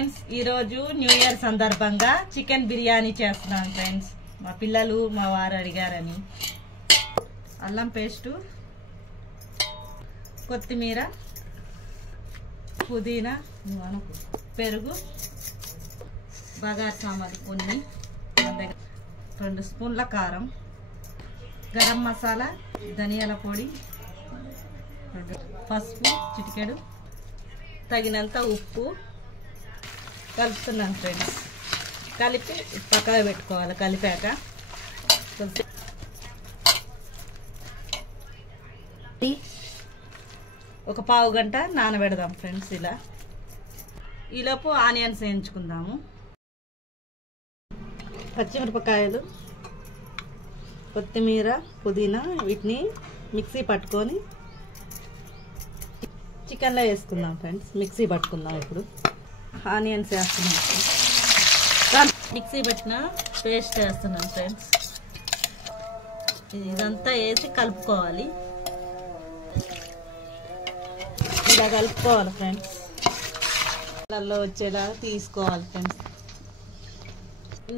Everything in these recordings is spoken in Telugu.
ఫ్రెండ్స్ ఈ రోజు న్యూ ఇయర్ సందర్భంగా చికెన్ బిర్యానీ చేస్తున్నాను ఫ్రెండ్స్. మా పిల్లలు మా వారు అడిగారని. అల్లం పేస్టు, కొత్తిమీర, పుదీనా, పెరుగు, బగారు సామాన్లు కొన్ని, 2 స్పూన్ల కారం, గరం మసాలా, ధనియాల పొడి, పసుపు చిటికెడు, తగినంత ఉప్పు కలుపుతున్నాను ఫ్రెండ్స్. కలిపి పక్కన పెట్టుకోవాలి. కలిపాక ఒక పావు గంట నానబెడదాం ఫ్రెండ్స్. ఇలా ఈలోపు ఆనియన్స్ వేయించుకుందాము. పచ్చిమిరపకాయలు, కొత్తిమీర, పుదీనా వీటిని మిక్సీ పట్టుకొని చికెన్లో వేసుకుందాం ఫ్రెండ్స్. మిక్సీ పట్టుకుందాం. ఇప్పుడు ఆనియన్స్ వేస్తున్నాం. మిక్సీ పట్టిన పేస్ట్ వేస్తున్నాం ఫ్రెండ్స్. ఇదంతా వేసి కలుపుకోవాలి. ఇలా కలుపుకోవాలి ఫ్రెండ్స్. నీళ్ళల్లో వచ్చేలా తీసుకోవాలి ఫ్రెండ్స్.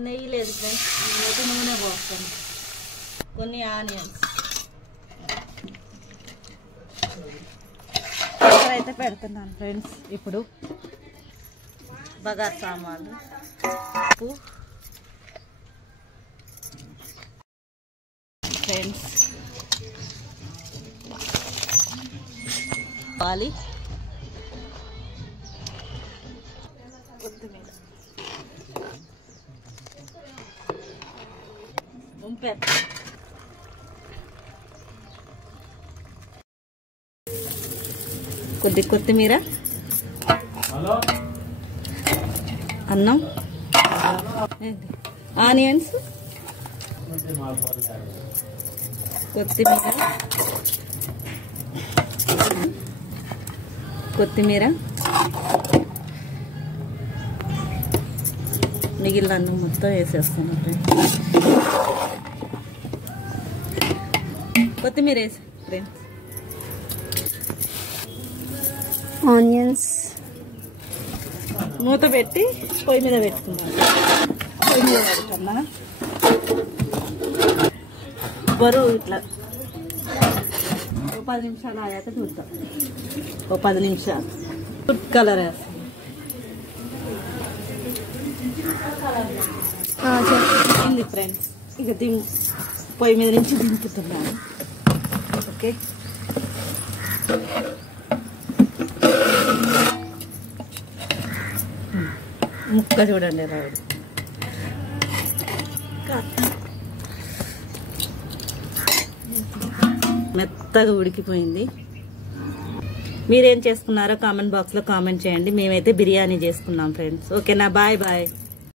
నెయ్యి లేదు ఫ్రెండ్స్, నూనె పోస్తాను. కొన్ని ఆనియన్స్ అయితే పెడుతున్నాను ఫ్రెండ్స్. ఇప్పుడు బగారు సామాన్లు, ఉప్పు ఫ్రెండ్స్, పాలి, కొత్తిమీర, ఉంపెత్త, కొత్తిమీర, అన్నం, ఆనియన్స్, కొత్తిమీర, మిగిలిన అన్నం మొత్తం వేసేస్తాను ఫ్రెండ్స్. కొత్తిమీర వేసి ఫ్రెండ్స్, ఆనియన్స్ మూత పెట్టి పొయ్యి మీద పెట్టుకున్నాను. పొయ్యి మీద పెట్టుకున్నా బరువు ఇట్లా 10 నిమిషాలు ఆగాక చూద్దాం. 10 నిమిషాలు ఫుడ్ కలర్ వేస్తాం. చెప్పండి ఫ్రెండ్స్. ఇక పొయ్యి మీద నుంచి దింపుతున్నాను. ఓకే, ముక్క చూడండి రావుడు మెత్తగా ఉడికిపోయింది. మీరేం చేసుకున్నారో కామెంట్ బాక్స్లో కామెంట్ చేయండి. మేమైతే బిర్యానీ చేసుకున్నాం ఫ్రెండ్స్. ఓకేనా, బాయ్ బాయ్.